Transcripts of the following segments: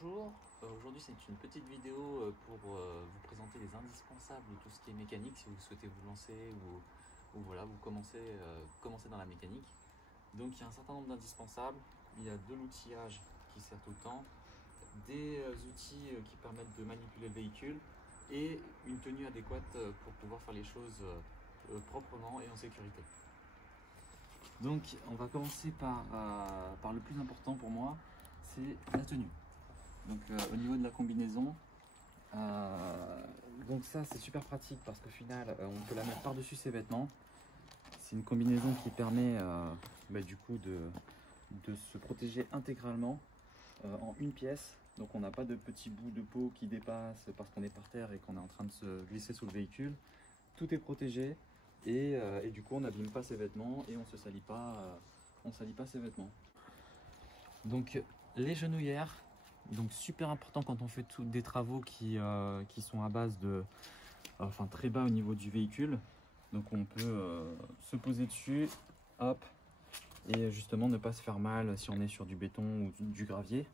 Bonjour, aujourd'hui c'est une petite vidéo pour vous présenter les indispensables de tout ce qui est mécanique si vous souhaitez vous lancer ou voilà, vous commencer dans la mécanique. Donc il y a un certain nombre d'indispensables, il y a de l'outillage qui sert tout le temps, des outils qui permettent de manipuler le véhicule et une tenue adéquate pour pouvoir faire les choses proprement et en sécurité. Donc on va commencer par le plus important pour moi, c'est la tenue. Donc au niveau de la combinaison, donc ça c'est super pratique parce qu'au final on peut la mettre par-dessus ses vêtements. C'est une combinaison qui permet du coup de se protéger intégralement en une pièce. Donc on n'a pas de petits bouts de peau qui dépassent parce qu'on est par terre et qu'on est en train de se glisser sous le véhicule. Tout est protégé et du coup on n'abîme pas ses vêtements et on ne salit pas ses vêtements. Donc les genouillères, donc super important quand on fait des travaux qui sont à base de, très bas au niveau du véhicule. Donc on peut se poser dessus, hop, et justement ne pas se faire mal si on est sur du béton ou du gravier.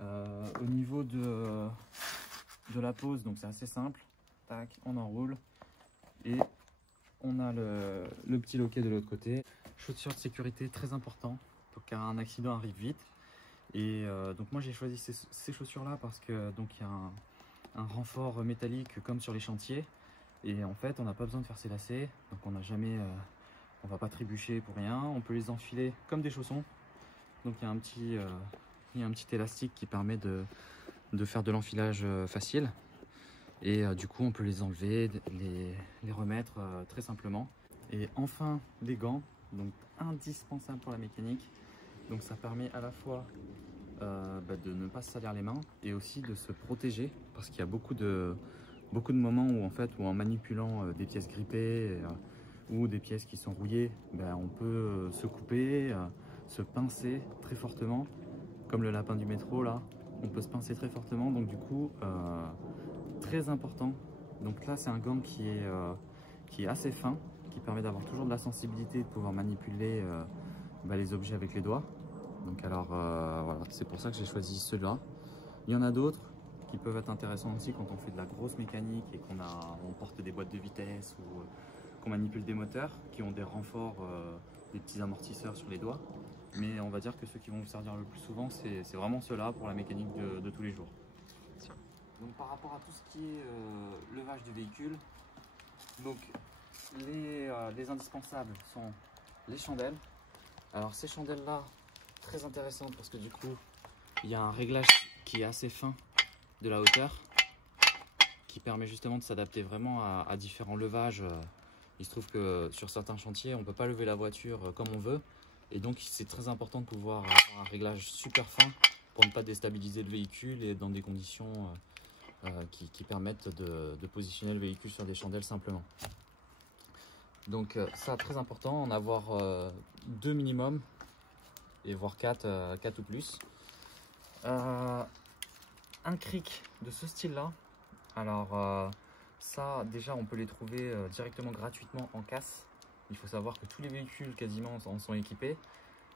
Au niveau de la pose, donc c'est assez simple, tac, on enroule et on a le petit loquet de l'autre côté. Chaussures de sécurité, très important pour qu'un accident arrive vite. Et donc moi j'ai choisi ces chaussures là parce que donc il y a un renfort métallique comme sur les chantiers et en fait on n'a pas besoin de faire ses lacets, donc on va pas trébucher pour rien, on peut les enfiler comme des chaussons. Donc il y a un petit élastique qui permet de faire de l'enfilage facile et du coup on peut les enlever, les remettre très simplement. Et enfin les gants, donc indispensable pour la mécanique. Donc ça permet à la fois de ne pas se salir les mains et aussi de se protéger parce qu'il y a beaucoup de moments où en manipulant des pièces grippées ou des pièces qui sont rouillées, on peut se couper, se pincer très fortement comme le lapin du métro là, on peut se pincer très fortement, donc du coup très important. Donc là c'est un gant qui est assez fin, qui permet d'avoir toujours de la sensibilité, de pouvoir manipuler les objets avec les doigts. Donc alors voilà, c'est pour ça que j'ai choisi ceux-là. Il y en a d'autres qui peuvent être intéressants aussi quand on fait de la grosse mécanique et on porte des boîtes de vitesse ou qu'on manipule des moteurs qui ont des renforts, des petits amortisseurs sur les doigts. Mais on va dire que ceux qui vont vous servir le plus souvent, c'est vraiment ceux-là pour la mécanique de tous les jours. Donc par rapport à tout ce qui est levage du véhicule, donc les indispensables sont les chandelles. Alors ces chandelles là, très intéressantes parce que du coup il y a un réglage qui est assez fin de la hauteur qui permet justement de s'adapter vraiment à différents levages. Il se trouve que sur certains chantiers on ne peut pas lever la voiture comme on veut et donc c'est très important de pouvoir avoir un réglage super fin pour ne pas déstabiliser le véhicule et dans des conditions qui permettent de positionner le véhicule sur des chandelles simplement. Donc ça, très important, en avoir 2 minimum et voire 4 ou plus. Un cric de ce style là, alors ça déjà on peut les trouver directement gratuitement en casse. Il faut savoir que tous les véhicules quasiment en sont équipés.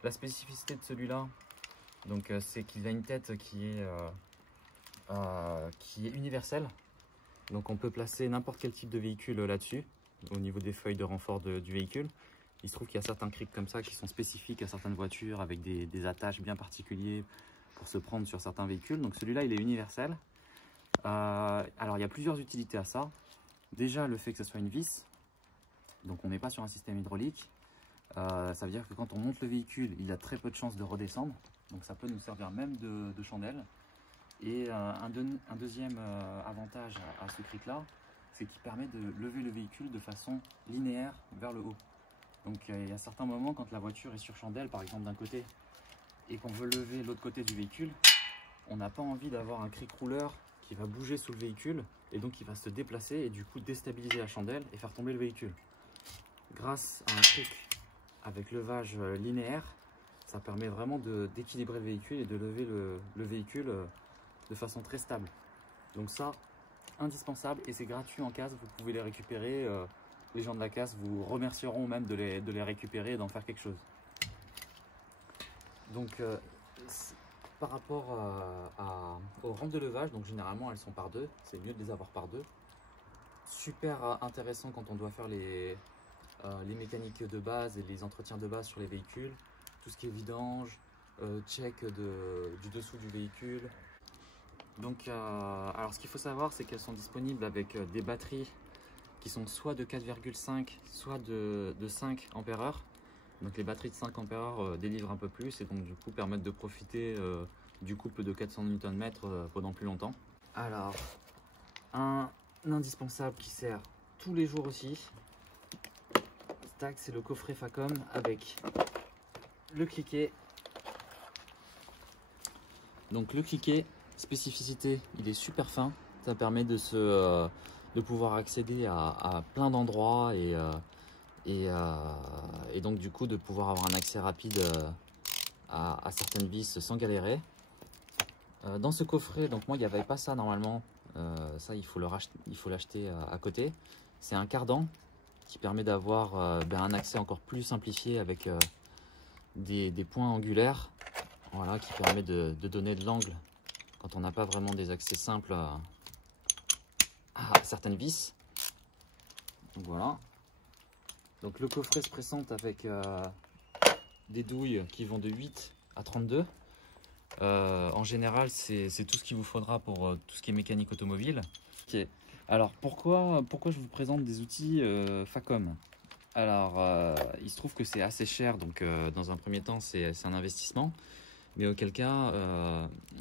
La spécificité de celui-là, donc c'est qu'il a une tête qui est universelle. Donc on peut placer n'importe quel type de véhicule là-dessus, au niveau des feuilles de renfort du véhicule. Il se trouve qu'il y a certains crics comme ça qui sont spécifiques à certaines voitures avec des attaches bien particuliers pour se prendre sur certains véhicules. Donc celui-là il est universel. Alors il y a plusieurs utilités à ça. Déjà le fait que ce soit une vis, donc on n'est pas sur un système hydraulique. Ça veut dire que quand on monte le véhicule, il a très peu de chances de redescendre. Donc ça peut nous servir même de chandelle. Et un deuxième avantage à ce cric là, c'est qu'il permet de lever le véhicule de façon linéaire vers le haut. Donc il y a certains moments quand la voiture est sur chandelle par exemple d'un côté et qu'on veut lever l'autre côté du véhicule, on n'a pas envie d'avoir un cric rouleur qui va bouger sous le véhicule et donc il va se déplacer et du coup déstabiliser la chandelle et faire tomber le véhicule. Grâce à un cric avec levage linéaire, ça permet vraiment d'équilibrer le véhicule et de lever le véhicule de façon très stable. Donc ça, indispensable, et c'est gratuit en casse, vous pouvez les récupérer. Les gens de la casse vous remercieront même de les récupérer et d'en faire quelque chose. Donc par rapport aux rampes de levage, donc généralement elles sont par deux, c'est mieux de les avoir par deux. Super intéressant quand on doit faire les mécaniques de base et les entretiens de base sur les véhicules, tout ce qui est vidange, check du dessous du véhicule. Donc, alors ce qu'il faut savoir, c'est qu'elles sont disponibles avec des batteries qui sont soit de 4,5 soit de 5 ampères-heure. Donc les batteries de 5 ampères-heure délivrent un peu plus et donc du coup permettent de profiter du couple de 400 Nm pendant plus longtemps. Alors, un indispensable qui sert tous les jours aussi, c'est le coffret Facom avec le cliquet. Donc le cliquet, spécificité, il est super fin, ça permet de pouvoir accéder à plein d'endroits et donc du coup de pouvoir avoir un accès rapide à certaines vis sans galérer. Dans ce coffret, donc moi il n'y avait pas ça normalement, ça il faut l'acheter à côté. C'est un cardan qui permet d'avoir un accès encore plus simplifié avec des points angulaires, voilà, qui permet de donner de l'angle quand on n'a pas vraiment des accès simples à certaines vis. Donc voilà. Donc le coffret se présente avec des douilles qui vont de 8 à 32. En général, c'est tout ce qu'il vous faudra pour tout ce qui est mécanique automobile. Okay. Alors pourquoi je vous présente des outils Facom? Alors il se trouve que c'est assez cher, donc dans un premier temps c'est un investissement, mais auquel cas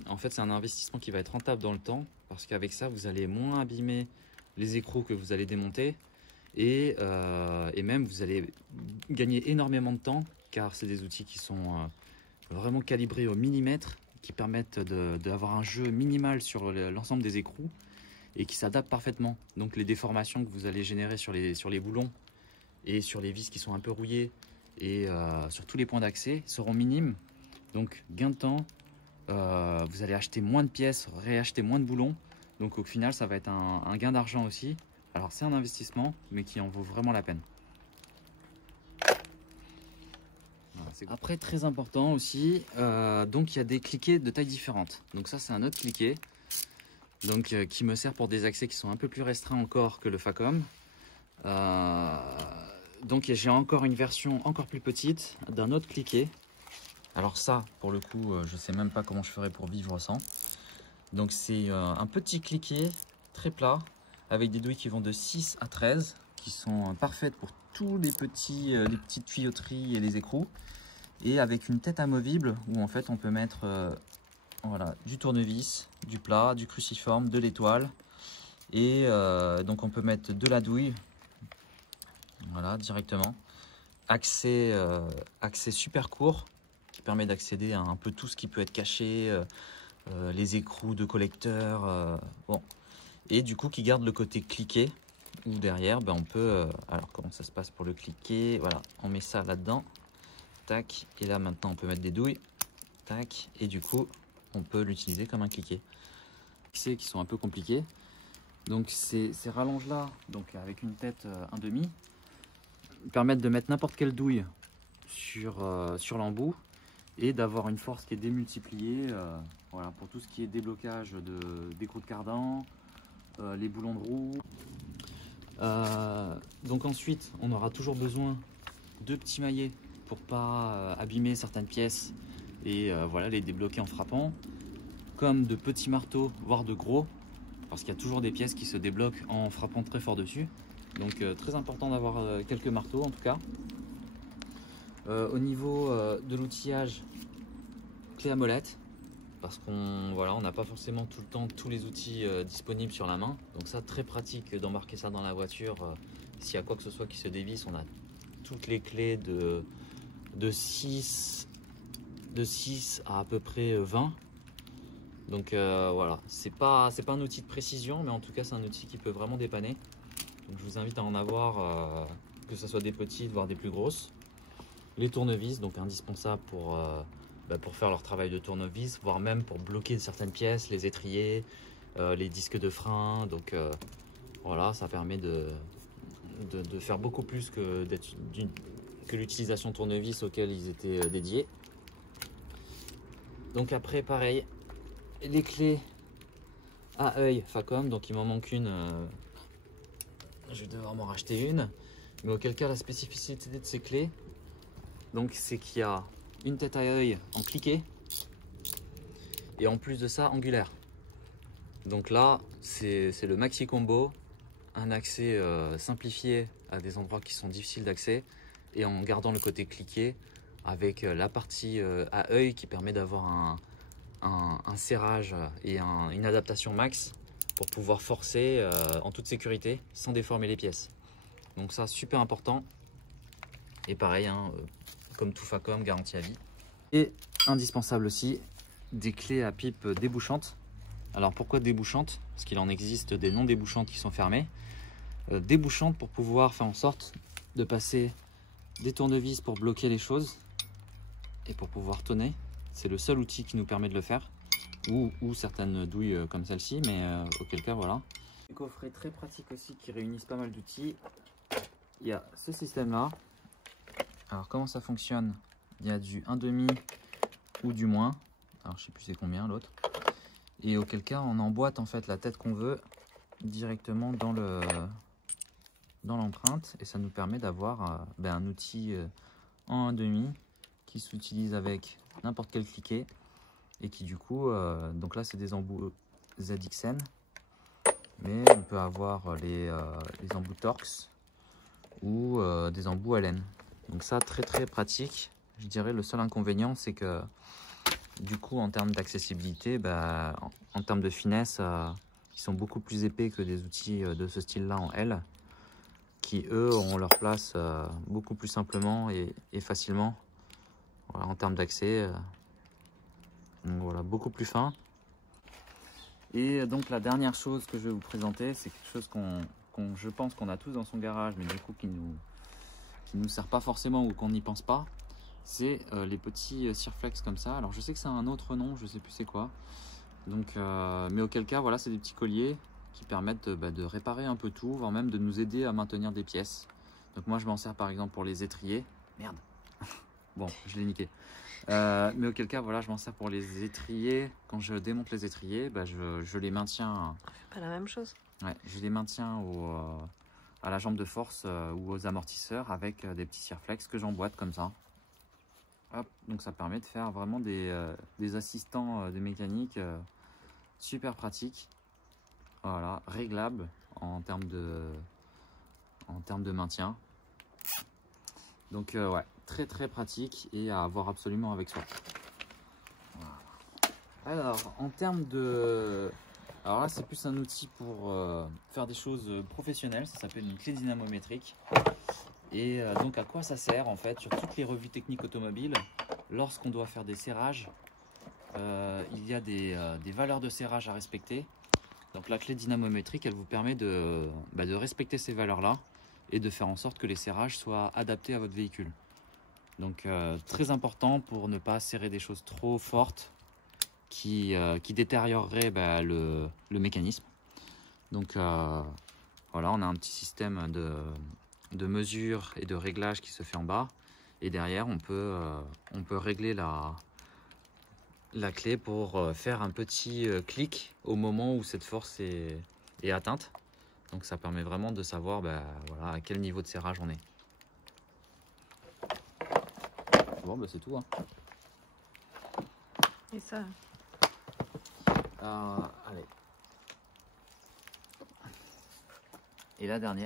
en fait c'est un investissement qui va être rentable dans le temps, parce qu'avec ça vous allez moins abîmer les écrous que vous allez démonter et même vous allez gagner énormément de temps, car c'est des outils qui sont vraiment calibrés au millimètre, qui permettent d'avoir un jeu minimal sur l'ensemble des écrous et qui s'adaptent parfaitement. Donc les déformations que vous allez générer sur les boulons et sur les vis qui sont un peu rouillées et sur tous les points d'accès seront minimes. Donc gain de temps, vous allez acheter moins de pièces, réacheter moins de boulons. Donc au final ça va être un gain d'argent aussi. Alors c'est un investissement mais qui en vaut vraiment la peine. Voilà, après très important aussi, donc il y a des cliquets de tailles différentes. Donc ça c'est un autre cliquet. Donc qui me sert pour des accès qui sont un peu plus restreints encore que le Facom. Donc j'ai encore une version encore plus petite d'un autre cliquet. Alors ça, pour le coup, je sais même pas comment je ferais pour vivre sans. Donc c'est un petit cliquet très plat avec des douilles qui vont de 6 à 13, qui sont parfaites pour tous les petites tuyauteries et les écrous, et avec une tête amovible où en fait on peut mettre voilà, du tournevis, du plat, du cruciforme, de l'étoile, et donc on peut mettre de la douille, voilà, directement. Accès super court qui permet d'accéder à un peu tout ce qui peut être caché, les écrous de collecteur, bon, et du coup qui garde le côté cliqué, où derrière on peut, alors comment ça se passe pour le cliquer, voilà, on met ça là-dedans, tac, et là maintenant on peut mettre des douilles, tac, et du coup on peut l'utiliser comme un cliquet. Qui sont un peu compliqués. Donc ces rallonges là, donc avec une tête 1,5, permettent de mettre n'importe quelle douille sur l'embout et d'avoir une force qui est démultipliée, voilà, pour tout ce qui est déblocage d'écrous de cardan, les boulons de roue. Donc ensuite on aura toujours besoin de petits maillets pour pas abîmer certaines pièces et voilà, les débloquer en frappant, comme de petits marteaux, voire de gros, parce qu'il y a toujours des pièces qui se débloquent en frappant très fort dessus. Donc très important d'avoir quelques marteaux en tout cas. Au niveau de l'outillage, clé à molette, parce qu'on voilà, on n'a pas forcément tout le temps tous les outils disponibles sur la main. Donc ça, très pratique d'embarquer ça dans la voiture. S'il y a quoi que ce soit qui se dévisse, on a toutes les clés de 6 à peu près 20. Donc voilà, c'est pas un outil de précision, mais en tout cas c'est un outil qui peut vraiment dépanner. Donc je vous invite à en avoir, que ce soit des petites voire des plus grosses. Les tournevis, donc indispensables pour faire leur travail de tournevis, voire même pour bloquer certaines pièces, les étriers, les disques de frein. Donc voilà, ça permet de faire beaucoup plus que l'utilisation tournevis auquel ils étaient dédiés. Donc après pareil, les clés à œil Facom, donc il m'en manque une, je vais devoir m'en racheter une, mais auquel cas la spécificité de ces clés, donc c'est qu'il y a une tête à œil en cliquet et en plus de ça angulaire. Donc là c'est le maxi combo, un accès simplifié à des endroits qui sont difficiles d'accès et en gardant le côté cliquet avec la partie à œil qui permet d'avoir un serrage et une adaptation max pour pouvoir forcer en toute sécurité sans déformer les pièces. Donc ça super important et pareil hein, comme tout Facom, garantie à vie. Et indispensable aussi des clés à pipe débouchantes. Alors pourquoi débouchantes? Parce qu'il en existe des non débouchantes qui sont fermées. Débouchantes pour pouvoir faire en sorte de passer des tournevis pour bloquer les choses et pour pouvoir tonner. C'est le seul outil qui nous permet de le faire, ou certaines douilles comme celle-ci, mais auquel cas voilà. Un coffret très pratique aussi qui réunissent pas mal d'outils. Il y a ce système là. Alors comment ça fonctionne? Il y a du 1,5 ou du moins. Alors je sais plus c'est combien l'autre. Et auquel cas on emboîte en fait la tête qu'on veut directement dans l'empreinte et ça nous permet d'avoir un outil en 1,5 qui s'utilise avec n'importe quel cliquet et qui du coup donc là c'est des embouts ZXN, mais on peut avoir les embouts Torx ou des embouts Allen. Donc ça très pratique. Je dirais le seul inconvénient c'est que du coup en termes d'accessibilité, en termes de finesse, ils sont beaucoup plus épais que des outils de ce style là en L, qui eux ont leur place beaucoup plus simplement et facilement. Voilà, en termes d'accès, voilà, beaucoup plus fin. Et donc la dernière chose que je vais vous présenter, c'est quelque chose je pense qu'on a tous dans son garage, mais du coup qui nous sert pas forcément ou qu'on n'y pense pas. C'est les petits Cirflex comme ça. Alors je sais que c'est un autre nom, je sais plus c'est quoi. Donc, mais auquel cas, voilà, c'est des petits colliers qui permettent de réparer un peu tout, voire même de nous aider à maintenir des pièces. Donc moi je m'en sers par exemple pour les étriers. Merde. Bon, je l'ai niqué. Mais auquel cas, voilà, je m'en sers pour les étriers. Quand je démonte les étriers, je les maintiens. Pas la même chose. Ouais, je les maintiens à la jambe de force ou aux amortisseurs avec des petits Cirflex que j'emboîte comme ça. Hop, donc ça permet de faire vraiment des assistants de mécanique super pratiques. Voilà, réglables en termes de maintien. Donc ouais, très pratique et à avoir absolument avec soi. Voilà. Alors en termes de... Alors là c'est plus un outil pour faire des choses professionnelles, ça s'appelle une clé dynamométrique. Et donc à quoi ça sert en fait? Sur toutes les revues techniques automobiles, lorsqu'on doit faire des serrages, il y a des valeurs de serrage à respecter. Donc la clé dynamométrique, elle vous permet de respecter ces valeurs-là et de faire en sorte que les serrages soient adaptés à votre véhicule. Donc très important pour ne pas serrer des choses trop fortes qui détérioreraient le mécanisme. Donc voilà, on a un petit système de mesure et de réglage qui se fait en bas. Et derrière, on peut régler la clé pour faire un petit clic au moment où cette force est atteinte. Donc ça permet vraiment de savoir voilà, à quel niveau de serrage on est. Bon, c'est tout. Hein. Et ça allez. Et la dernière.